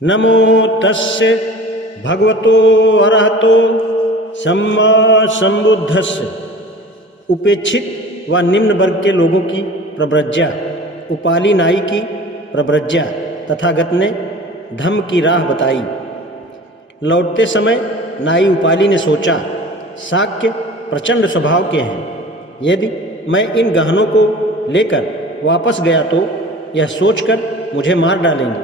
नमो तस्य भगवतो अरहतो सम्मा संबुद्धस्य। उपेक्षित व निम्न वर्ग के लोगों की प्रव्रज्या, उपाली नाई की प्रव्रज्या तथागत ने धम्म की राह बताई। लौटते समय नाई उपाली ने सोचा, शाक्य प्रचंड स्वभाव के हैं। यदि मैं इन गहनों को लेकर वापस गया तो यह सोचकर मुझे मार डालेंगे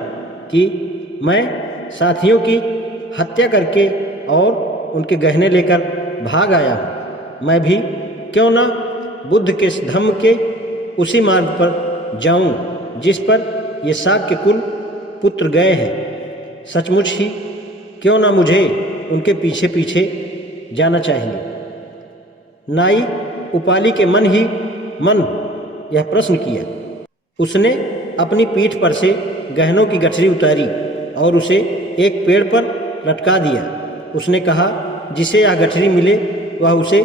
कि मैं साथियों की हत्या करके और उनके गहने लेकर भाग आया हूँ। मैं भी क्यों ना बुद्ध के धम्म के उसी मार्ग पर जाऊं जिस पर ये शाक्य कुल पुत्र गए हैं। सचमुच ही क्यों ना मुझे उनके पीछे पीछे जाना चाहिए। नाई उपाली के मन ही मन यह प्रश्न किया। उसने अपनी पीठ पर से गहनों की गठरी उतारी और उसे एक पेड़ पर लटका दिया। उसने कहा, जिसे यह गठरी मिले वह उसे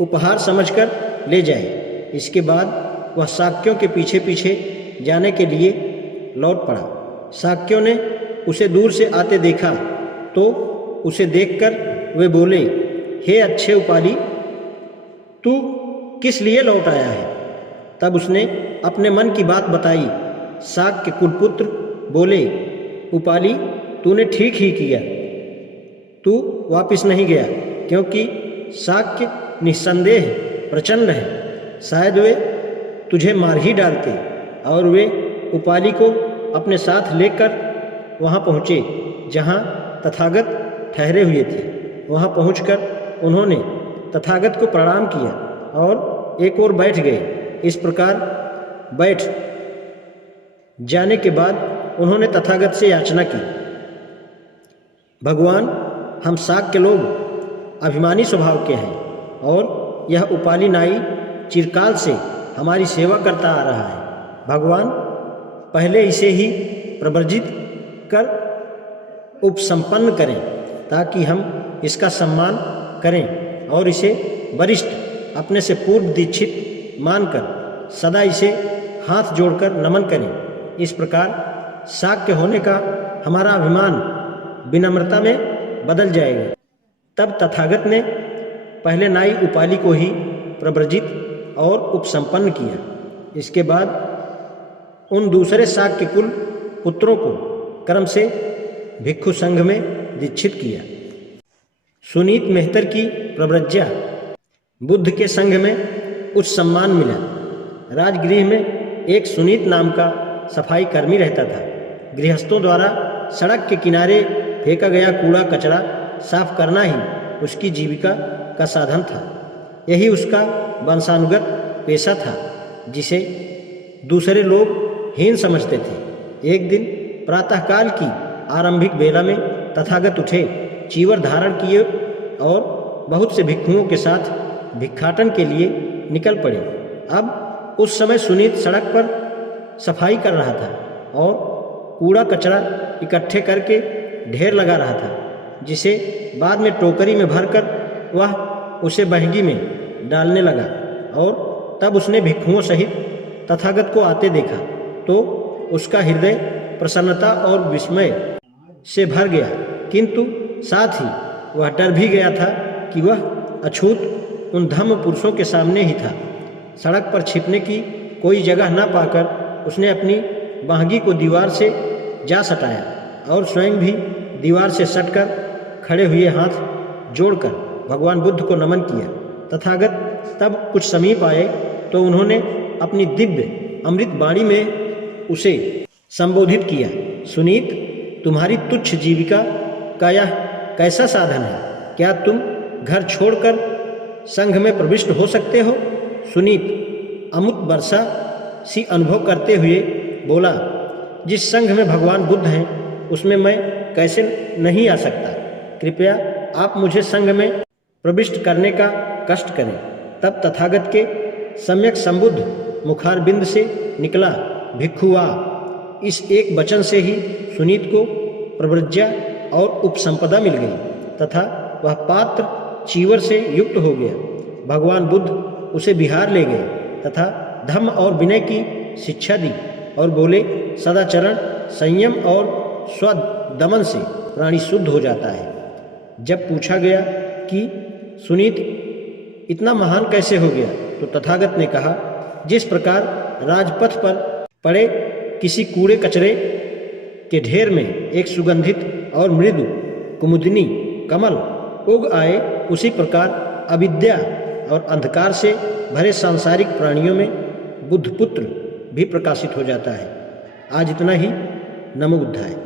उपहार समझकर ले जाए। इसके बाद वह शाक्यों के पीछे पीछे जाने के लिए लौट पड़ा। शाक्यों ने उसे दूर से आते देखा तो उसे देखकर वे बोले, हे अच्छे उपाली, तू किस लिए लौट आया है? तब उसने अपने मन की बात बताई। शाक्य कुलपुत्र बोले, उपाली, तूने ठीक ही किया, तू वापिस नहीं गया, क्योंकि शाक्य निस्संदेह प्रचंड है। शायद वे तुझे मार ही डालते। और वे उपाली को अपने साथ लेकर वहाँ पहुँचे जहाँ तथागत ठहरे हुए थे। वहाँ पहुँचकर उन्होंने तथागत को प्रणाम किया और एक ओर बैठ गए। इस प्रकार बैठ जाने के बाद उन्होंने तथागत से याचना की, भगवान, हम शाक्य लोग अभिमानी स्वभाव के हैं और यह उपाली नाई चिरकाल से हमारी सेवा करता आ रहा है। भगवान, पहले इसे ही प्रवर्जित कर उपसंपन्न करें ताकि हम इसका सम्मान करें और इसे वरिष्ठ अपने से पूर्व दीक्षित मानकर सदा इसे हाथ जोड़कर नमन करें। इस प्रकार शाक्य होने का हमारा अभिमान विनम्रता में बदल जाएगा। तब तथागत ने पहले नाई उपाली को ही प्रव्रजित और उपसंपन्न किया। इसके बाद उन दूसरे शाक्य कुल पुत्रों को क्रम से भिक्षु संघ में दीक्षित किया। सुनीत मेहतर की प्रव्रज्या। बुद्ध के संघ में उच्च सम्मान मिला। राजगृह में एक सुनीत नाम का सफाई कर्मी रहता था। गृहस्थों द्वारा सड़क के किनारे फेंका गया कूड़ा कचरा साफ करना ही उसकी जीविका का साधन था। यही उसका वंशानुगत पेशा था, जिसे दूसरे लोग हीन समझते थे। एक दिन प्रातःकाल की आरंभिक बेला में तथागत उठे, चीवर धारण किए और बहुत से भिक्षुओं के साथ भिक्षाटन के लिए निकल पड़े। अब उस समय सुनीत सड़क पर सफाई कर रहा था और कूड़ा कचरा इकट्ठे करके ढेर लगा रहा था, जिसे बाद में टोकरी में भरकर वह उसे बहगी में डालने लगा। और तब उसने भिक्षुओं सहित तथागत को आते देखा तो उसका हृदय प्रसन्नता और विस्मय से भर गया, किंतु साथ ही वह डर भी गया था कि वह अछूत उन धम्म पुरुषों के सामने ही था। सड़क पर छिपने की कोई जगह न पाकर उसने अपनी बहगी को दीवार से जा सटाया और स्वयं भी दीवार से सटकर खड़े हुए हाथ जोड़कर भगवान बुद्ध को नमन किया। तथागत तब कुछ समीप आए तो उन्होंने अपनी दिव्य अमृत वाणी में उसे संबोधित किया, सुनीत, तुम्हारी तुच्छ जीविका का यह कैसा साधन है? क्या तुम घर छोड़कर संघ में प्रविष्ट हो सकते हो? सुनीत अमुत वर्षा सी अनुभव करते हुए बोला, जिस संघ में भगवान बुद्ध हैं उसमें मैं कैसे नहीं आ सकता। कृपया आप मुझे संघ में प्रविष्ट करने का कष्ट करें। तब तथागत के सम्यक संबुद्ध मुखारबिंद से निकला, भिक्षुआ। इस एक वचन से ही सुनीत को प्रव्रज्या और उपसंपदा मिल गई तथा वह पात्र चीवर से युक्त हो गया। भगवान बुद्ध उसे बिहार ले गए तथा धम्म और विनय की शिक्षा दी और बोले, सदाचरण, संयम और स्वदमन से प्राणी शुद्ध हो जाता है। जब पूछा गया कि सुनीत इतना महान कैसे हो गया, तो तथागत ने कहा, जिस प्रकार राजपथ पर पड़े किसी कूड़े कचरे के ढेर में एक सुगंधित और मृदु कुमुदिनी कमल उग आए, उसी प्रकार अविद्या और अंधकार से भरे सांसारिक प्राणियों में बुद्धपुत्र भी प्रकाशित हो जाता है। आज इतना ही। नमो बुद्धाय।